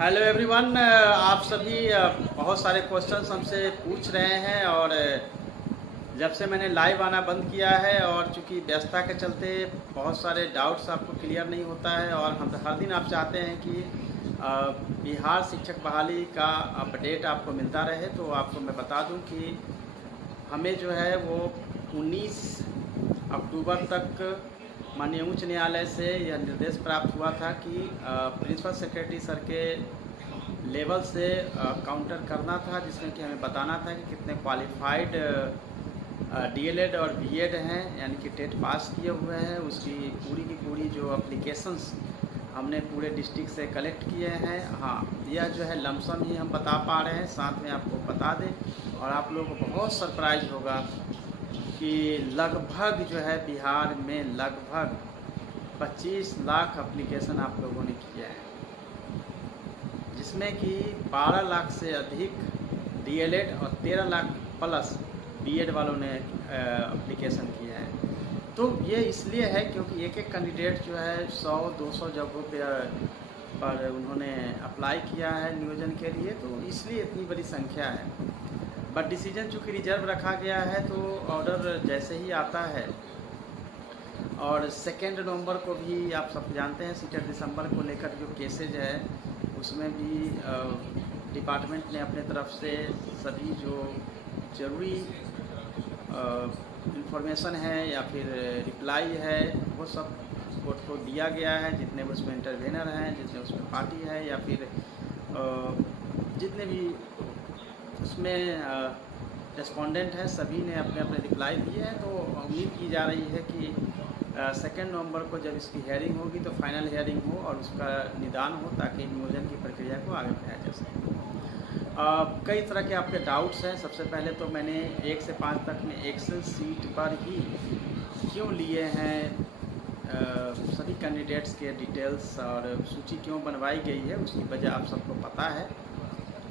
Hello everyone, आप सभी बहुत सारे क्वेश्चंस हमसे पूछ रहे हैं और जब से मैंने लाइव आना बंद किया है और चूंकि व्यस्तता के चलते बहुत सारे डाउट्स आपको क्लियर नहीं होता है और हम हर दिन आप चाहते हैं कि बिहार शिक्षक बहाली का अपडेट आपको मिलता रहे। तो आपको मैं बता दूं कि हमें जो है वो 19 अक्टूबर तक माननीय उच्च न्यायालय से यह निर्देश प्राप्त हुआ था कि प्रिंसिपल सेक्रेटरी सर के लेवल से काउंटर करना था, जिसमें कि हमें बताना था कि कितने क्वालिफाइड डीएलएड और बीएड हैं, यानी कि टेट पास किए हुए हैं। उसकी पूरी की पूरी जो एप्लीकेशंस हमने पूरे डिस्ट्रिक्ट से कलेक्ट किए हैं। हाँ, यह जो है लमसम ही हम बता पा रहे हैं, साथ में आपको बता दें और आप लोगों को बहुत सरप्राइज होगा कि लगभग जो है बिहार में लगभग 25 लाख एप्लीकेशन आप लोगों ने किए हैं, जिसमें कि 12 लाख से अधिक डीएलएड और 13 लाख प्लस बीएड वालों ने एप्लीकेशन किए हैं। तो ये इसलिए है क्योंकि एक एक कैंडिडेट जो है 100-200 जगहों पर उन्होंने अप्लाई किया है नियोजन के लिए, तो इसलिए इतनी बड़ी संख्या है। बट डिसीजन चूँकि रिजर्व रखा गया है, तो ऑर्डर जैसे ही आता है और 2 नवंबर को भी आप सब जानते हैं सीटेट दिसंबर को लेकर जो केसेज है उसमें भी डिपार्टमेंट ने अपने तरफ से सभी जो ज़रूरी इंफॉर्मेशन है या फिर रिप्लाई है वो सब कोर्ट को दिया गया है। जितने उसमें इंटरवेनर हैं, जितने उसमें पार्टी है या फिर जितने भी उसमें रेस्पोंडेंट हैं, सभी ने अपने अपने रिप्लाई दिए हैं। तो उम्मीद की जा रही है कि 2 नवंबर को जब इसकी हेयरिंग होगी तो फाइनल हेयरिंग हो और उसका निदान हो, ताकि नियोजन की प्रक्रिया को आगे बढ़ाया जा सके। कई तरह के आपके डाउट्स हैं। सबसे पहले तो मैंने 1 से 5 तक में एक्सेल सीट पर ही क्यों लिए हैं सभी कैंडिडेट्स के डिटेल्स और सूची क्यों बनवाई गई है, उसकी वजह आप सबको पता है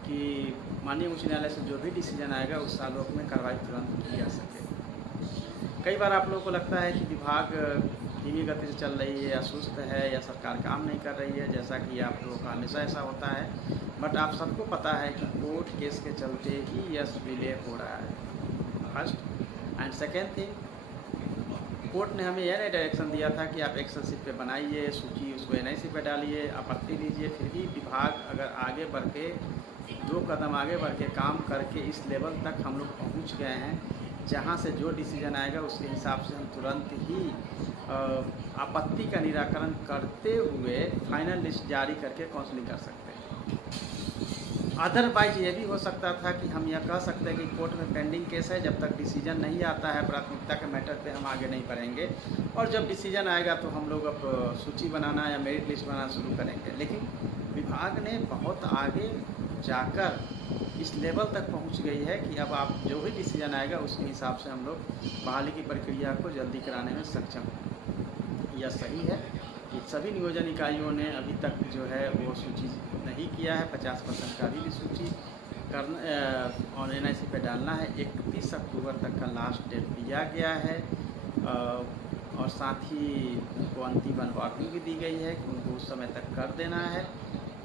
कि माननीय उच्च न्यायालय से जो भी डिसीजन आएगा उस आलोक में कार्रवाई तुरंत की जा सके। कई बार आप लोगों को लगता है कि विभाग धीमी गति से चल रही है या सुस्त है या सरकार काम नहीं कर रही है, जैसा कि आप लोगों का हमेशा ऐसा होता है। बट आप सबको पता है कि कोर्ट केस के चलते ही यह डिले हो रहा है, first. And second thing, court ने हमें यह नहीं डायरेक्शन दिया था कि आप एक्सेल शीट पे बनाइए सूची, उसको एनआईसी पे डालिए, आपत्ति लीजिए। फिर भी विभाग अगर आगे बढ़ के 2 कदम आगे बढ़ के काम करके इस लेवल तक हम लोग पहुँच गए हैं, जहाँ से जो डिसीजन आएगा उसके हिसाब से हम तुरंत ही आपत्ति का निराकरण करते हुए फाइनल लिस्ट जारी करके काउंसलिंग कर सकते हैं। अदरवाइज ये भी हो सकता था कि हम यह कह सकते हैं कि कोर्ट में पेंडिंग केस है, जब तक डिसीजन नहीं आता है प्राथमिकता के मैटर पे हम आगे नहीं बढ़ेंगे, और जब डिसीजन आएगा तो हम लोग अब सूची बनाना या मेरिट लिस्ट बनाना शुरू करेंगे। लेकिन विभाग ने बहुत आगे जाकर इस लेवल तक पहुंच गई है कि अब आप जो भी डिसीजन आएगा उसके हिसाब से हम लोग बहाली की प्रक्रिया को जल्दी कराने में सक्षम हैं। यह सही है कि सभी नियोजन इकाइयों ने अभी तक जो है वो सूची नहीं किया है। 50% का भी सूची करना और एनआईसी पे डालना है। 31 अक्टूबर तक का लास्ट डेट दिया गया है और साथ ही उनको अंतिम वार्निंग भी दी गई है कि उनको उस समय तक कर देना है।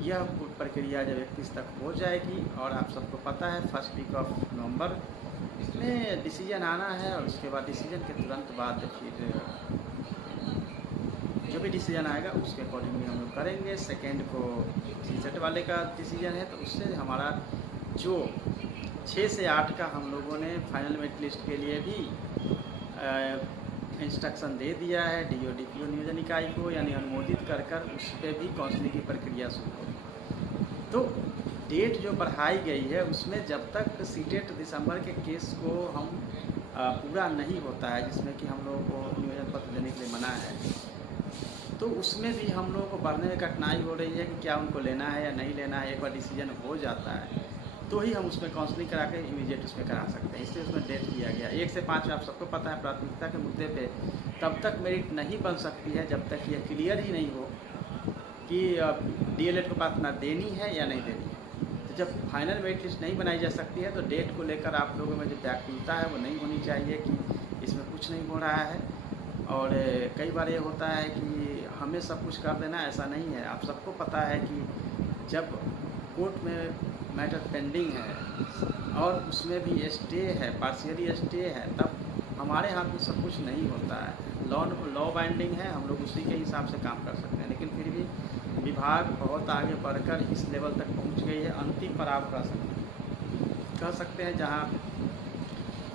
यह प्रक्रिया जब 31 तक हो जाएगी और आप सबको पता है फर्स्ट वीक ऑफ नवंबर में डिसीजन आना है, और उसके बाद डिसीजन के तुरंत बाद फिर जो भी डिसीजन आएगा उसके अकॉर्डिंगली हम लोग करेंगे। 2 को सीसेट वाले का डिसीजन है, तो उससे हमारा जो 6 से 8 का हम लोगों ने फाइनल मेरिट लिस्ट के लिए भी इंस्ट्रक्शन दे दिया है डीओ डीपीओ नियोजन इकाई को, यानी अनुमोदित कर उस पर भी काउंसलिंग की प्रक्रिया शुरू हो। तो डेट जो बढ़ाई गई है उसमें जब तक सीटेट दिसंबर के केस को हम पूरा नहीं होता है, जिसमें कि हम लोगों को नियोजन पत्र देने के लिए मना है, तो उसमें भी हम लोगों को बढ़ने में कठिनाई हो रही है कि क्या उनको लेना है या नहीं लेना है। एक बार डिसीजन हो जाता है तो ही हम उसमें काउंसलिंग करा के इमीडिएट उसमें करा सकते हैं, इसलिए उसमें डेट दिया गया 1 से 5 में। आप सबको पता है प्राथमिकता के मुद्दे पे तब तक मेरिट नहीं बन सकती है जब तक ये क्लियर ही नहीं हो कि डीएलएड को प्रार्थना देनी है या नहीं देनी है। तो जब फाइनल मेरिट लिस्ट नहीं बनाई जा सकती है तो डेट को लेकर आप लोगों में जो व्याकुलता है वो नहीं होनी चाहिए कि इसमें कुछ नहीं हो रहा है। और कई बार ये होता है कि हमें सब कुछ कर देना, ऐसा नहीं है। आप सबको पता है कि जब कोर्ट में मैटर पेंडिंग है और उसमें भी स्टे है, पार्शियली स्टे है, तब हमारे हाथ में सब कुछ नहीं होता है। लॉ बाइंडिंग है, हम लोग उसी के हिसाब से काम कर सकते हैं, लेकिन फिर भी विभाग बहुत आगे बढ़कर इस लेवल तक पहुंच गई है, अंतिम पर आप कह सकते हैं जहां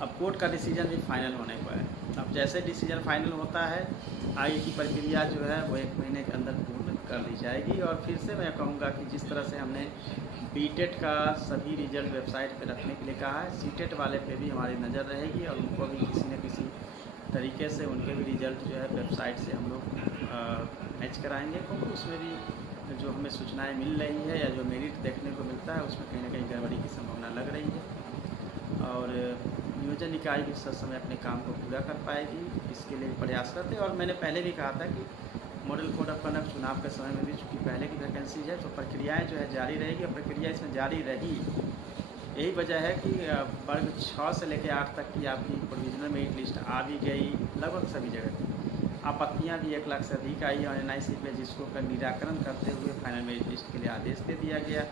अब कोर्ट का डिसीजन भी फाइनल होने को है। अब जैसे डिसीजन फाइनल होता है, आगे की प्रक्रिया जो है वो 1 महीने के अंदर पूर्ण कर ली जाएगी। और फिर से मैं कहूँगा कि जिस तरह से हमने बीटेट का सभी रिजल्ट वेबसाइट पे रखने के लिए कहा है, सीटेट वाले पे भी हमारी नज़र रहेगी और उनको भी किसी न किसी तरीके से उनके भी रिजल्ट जो है वेबसाइट से हम लोग मैच कराएंगे, क्योंकि उसमें भी जो हमें सूचनाएं मिल रही है या जो मेरिट देखने को मिलता है उसमें कहीं ना कहीं गड़बड़ी की संभावना लग रही है। और नियोजन इकाई भी सही समय अपने काम को पूरा कर पाएगी, इसके लिए प्रयासरत है। और मैंने पहले भी कहा था कि मॉडल कोड ऑफ कंडक्ट चुनाव के समय में भी चूँकि पहले की वैकेंसीज है तो प्रक्रियाएँ जो है जारी रहेगी, और प्रक्रिया इसमें जारी रही। यही वजह है कि वर्ग 6 से लेकर 8 तक की आपकी प्रोविजनल मेरिट लिस्ट आ भी गई लगभग सभी जगह। आपत्तियां भी 1 लाख से अधिक आई और NIC पे, जिसको का निराकरण करते हुए फाइनल मेरिट लिस्ट के लिए आदेश दे दिया गया।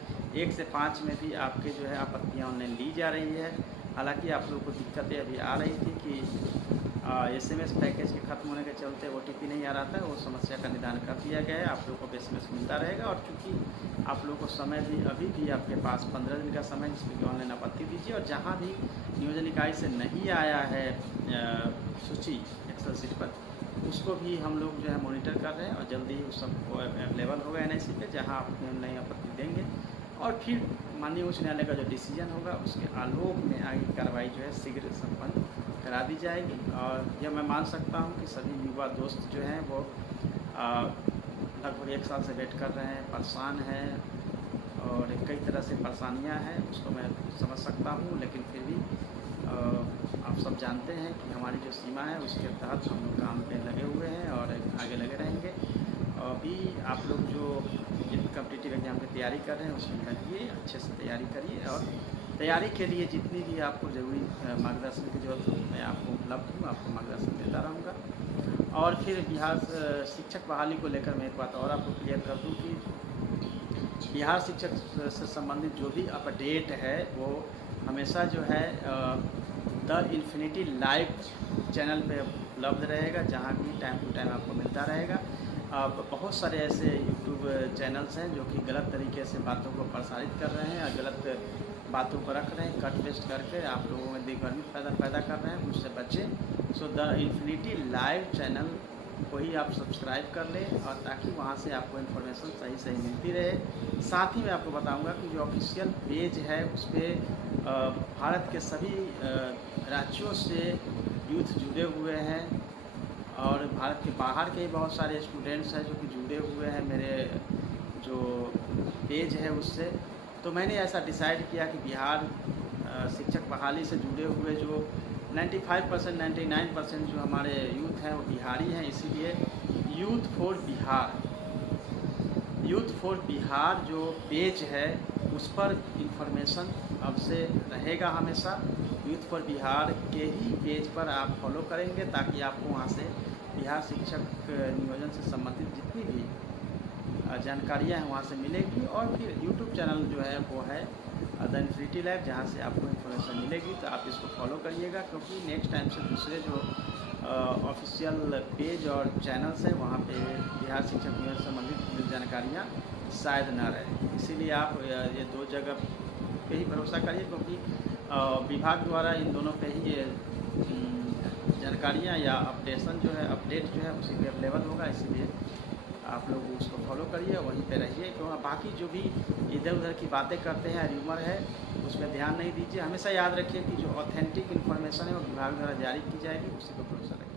1 से 5 में भी आपके जो है आपत्तियां ऑनलाइन ली जा रही है। हालांकि आप लोगों को दिक्कतें अभी आ रही थी कि SMS पैकेज के ख़त्म होने के चलते OTP नहीं आ रहा था, वो समस्या का निदान कर दिया गया है। आप लोगों को SMS मिलता रहेगा। और चूँकि आप लोगों को समय भी अभी भी आपके पास 15 दिन का समय, जिसमें कि ऑनलाइन आपत्ति दीजिए। और जहाँ भी नियोजन इकाई से नहीं आया है सूची एक्सेल शीट पर, उसको भी हम लोग जो है मॉनिटर कर रहे हैं और जल्दी उस सबको अवेलेबल होगा NIC पे, जहाँ आप नई आपत्ति देंगे। और फिर माननीय उच्च न्यायालय का जो डिसीजन होगा उसके आलोक में आगे की कार्रवाई जो है शीघ्र संपन्न करा दी जाएगी। और यह मैं मान सकता हूँ कि सभी युवा दोस्त जो हैं वो लगभग 1 साल से वेट कर रहे हैं, परेशान हैं और कई तरह से परेशानियाँ हैं, उसको मैं समझ सकता हूँ। लेकिन फिर भी आप सब जानते हैं कि हमारी जो सीमा है उसके तहत हम लोग काम पे लगे हुए हैं और आगे लगे रहेंगे। अभी आप लोग जो जिन कॉम्पिटिटिव एग्ज़ाम की तैयारी कर रहे हैं उसमें लगिए, अच्छे से तैयारी करिए। और तैयारी के लिए जितनी भी आपको ज़रूरी मार्गदर्शन की ज़रूरत हो मैं आपको उपलब्ध हूँ, आपको मार्गदर्शन देता रहूँगा। और फिर बिहार शिक्षक बहाली को लेकर मैं एक बात और आपको क्लियर कर दूँ कि बिहार शिक्षक से संबंधित जो भी अपडेट है वो हमेशा जो है द इन्फिनिटी लाइव चैनल पे उपलब्ध रहेगा, जहाँ की टाइम टू टाइम आपको मिलता रहेगा। अब बहुत सारे ऐसे यूट्यूब चैनल्स हैं जो कि गलत तरीके से बातों को प्रसारित कर रहे हैं और गलत बातों को रख रहे हैं, कट पेस्ट करके आप लोगों में दिग्भ्रमित पैदा कर रहे हैं, उससे बचें। So the infinity live channel को ही आप सब्सक्राइब कर लें, और ताकि वहाँ से आपको इन्फॉर्मेशन सही मिलती रहे। साथ ही मैं आपको बताऊंगा कि जो ऑफिशियल पेज है उस पर भारत के सभी राज्यों से यूथ जुड़े हुए हैं और भारत के बाहर के बहुत सारे स्टूडेंट्स हैं जो कि जुड़े हुए हैं मेरे जो पेज है उससे। तो मैंने ऐसा डिसाइड किया कि बिहार शिक्षक बहाली से जुड़े हुए जो 95% 99% जो हमारे यूथ हैं वो बिहारी हैं, इसीलिए यूथ फॉर बिहार जो पेज है उस पर इंफॉर्मेशन अब से रहेगा हमेशा। यूथ फॉर बिहार के ही पेज पर आप फॉलो करेंगे ताकि आपको वहाँ से बिहार शिक्षक नियोजन से संबंधित जितनी भी जानकारियाँ हैं वहाँ से मिलेगी। और फिर यूट्यूब चैनल जो है वो है द इन्फिनिटी लाइव, जहाँ से आपको इन्फॉर्मेशन मिलेगी। तो आप इसको फॉलो करिएगा, क्योंकि नेक्स्ट टाइम से दूसरे जो ऑफिशियल पेज और चैनल्स हैं वहाँ पे बिहार शिक्षक नियोजन से संबंधित जानकारियाँ शायद ना रहे। इसीलिए आप ये 2 जगह पे ही भरोसा करिए, क्योंकि विभाग द्वारा इन दोनों पे ही जानकारियाँ या अपडेट जो है उसी पे अवेलेबल होगा। इसीलिए आप लोग उसको फॉलो करिए, वहीं पे रहिए। क्योंकि बाकी जो भी इधर उधर की बातें करते हैं, र्यूमर है, उस पर ध्यान नहीं दीजिए। हमेशा याद रखिए कि जो ऑथेंटिक इन्फॉर्मेशन है वो विभाग द्वारा जारी की जाएगी, उसी पर भरोसा रखिए।